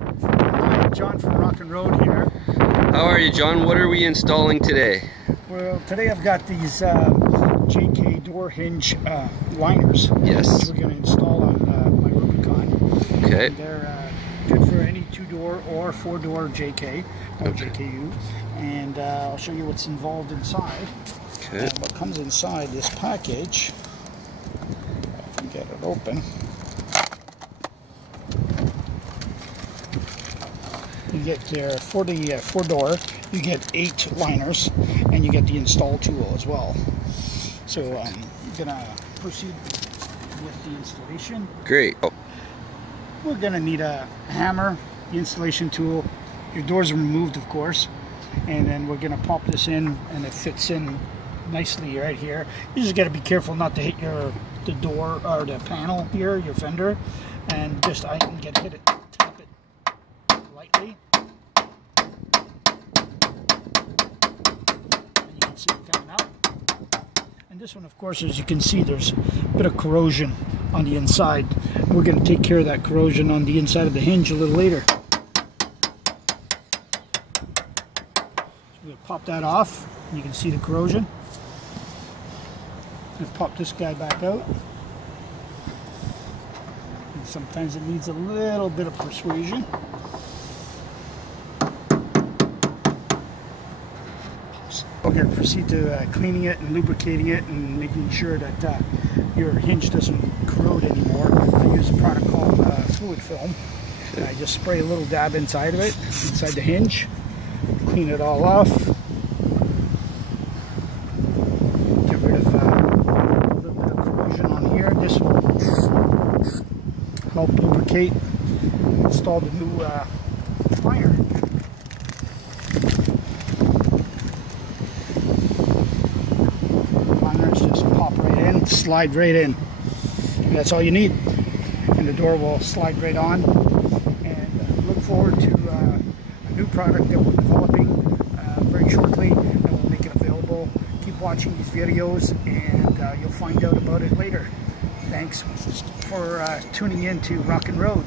Hi, John from Rock and Road here. How are you, John? What are we installing today? Well, today I've got these JK door hinge liners. Yes. Which we're going to install on my Rubicon. Okay. And they're good for any 2-door or 4-door JK or Okay. JKU. And I'll show you what's involved inside. Okay. What comes inside this package, if I can get it open. You get for the 4-door, you get 8 liners, and you get the install tool as well. So I'm gonna proceed with the installation. Great. Oh. We're gonna need a hammer, the installation tool. Your doors are removed, of course, and then we're gonna pop this in, and it fits in nicely right here. You just gotta be careful not to hit the door or the panel here, your fender, and just I can hit it. Lightly. And you can see it coming out. And this one, of course, as you can see, there's a bit of corrosion on the inside. We're going to take care of that corrosion on the inside of the hinge a little later. So we'll pop that off. And you can see the corrosion. We'll pop this guy back out. And sometimes it needs a little bit of persuasion. We're going to proceed to cleaning it and lubricating it and making sure that your hinge doesn't corrode anymore. I use a product called fluid film. And I just spray a little dab inside of it, inside the hinge, clean it all off, get rid of a little bit of corrosion on here. This will help lubricate and install the new liner. Just pop right in, slide right in, and that's all you need, and the door will slide right on. And look forward to a new product that we're developing very shortly, and we'll make it available. Keep watching these videos, and you'll find out about it later. Thanks for tuning in to Rock and Road.